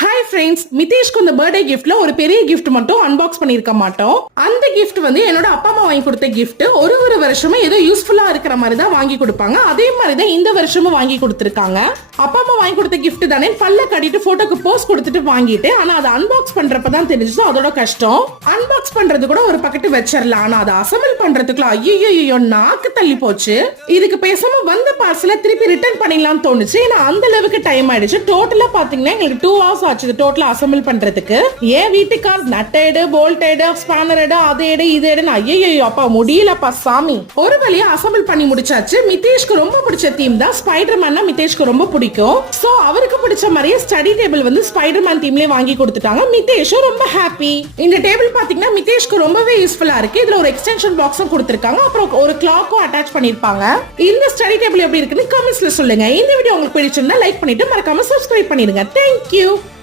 Hi friends, மிதேஷ்க்கு இந்த birthday கிஃப்ட்ல ஒரு பெரிய கிஃப்ட் மட்டும் அன்பாக்ஸ் பண்ணிருக்க மாட்டோம். அந்த கிஃப்ட் வந்து என்னோட அப்பா அம்மா வாங்கி கொடுத்த கிஃப்ட். ஒரு வருஷமும் ஏதோ யூஸ்ஃபுல்லா இருக்கிற மாதிரி தான் வாங்கி கொடுப்பாங்க. அதே மாதிரி தான் இந்த வருஷமும் வாங்கி கொடுத்துருக்காங்க. அப்பா அம்மா வாங்கி கொடுத்த கிஃப்ட் தானே பல்ல கட்டிட்டு போட்டோக்கு போஸ்ட் கொடுத்துட்டு வாங்கிட்டு, ஆனா அதை அன்பாக்ஸ் பண்றப்ப தான் தெரிஞ்சது அதோட கஷ்டம். அன்பாக்ஸ் பண்றது கூட ஒரு பக்கெட் வச்சிடலாம், ஆனா அதை அசம்பிள் பண்றதுக்குள்ள ஐயோ நாக்கு தள்ளி போச்சு. இதுக்கு பேசாம வந்த பார்சல திருப்பி ரிட்டர்ன் பண்ணிடலாம் தோணுச்சு. ஏன்னா அந்த அளவுக்கு டைம் ஆயிடுச்சு. டோட்டலா பாத்தீங்கன்னா எங்களுக்கு 2 hours ஆச்சு டோட்டலா அசெம்பிள் பண்றதுக்கு. ஏன் வீட்டுக்கார் நட்டேடு போல்டேடு ஸ்பானரேடு அதேடு இதேடுன்னு ஐயோ அப்பா முடியலப்பா சாமி. ஒரு வழியா அசெம்பிள் பண்ணி முடிச்சாச்சு. மிதேஷ்க்கு ரொம்ப பிடிச்ச தீம் தான் ஸ்பைடர்மேன்னா மிதேஷ்க்கு ரொம்ப பிடிக்கும். சோ அவருக்கு பிடிச்ச மாதிரியே ஸ்டடி டேபிள் வந்து ஸ்பைடர்மேன் தீம்லயே வாங்கி கொடுத்துட்டாங்க. மிதேஷும் ரொம்ப ஹாப்பி. இந்த டேபிள் பாத்தீங்கன்னா மிதேஷ்க்கு ரொம்பவே யூஸ்ஃபுல்லா இருக்கு. இதுல ஒரு எக்ஸ்டென்ஷன் பாக்ஸும் கொடுத்திருக்காங்க. அப்புறம் ஒரு கிளாக்கும் அட்டாச் பண்ணிருப்பாங்க. இந்த ஸ்டடி டேபிள் எப்படி இருக்குன்னு கமெண்ட்ஸ்ல சொல்லுங்க. இந்த வீடியோ உங்களுக்கு பிடிச்சிருந்தா லைக் பண்ணிட்டு மறக்காம சப்ஸ்கிரைப் பண்ணிடுங்க. Thank you.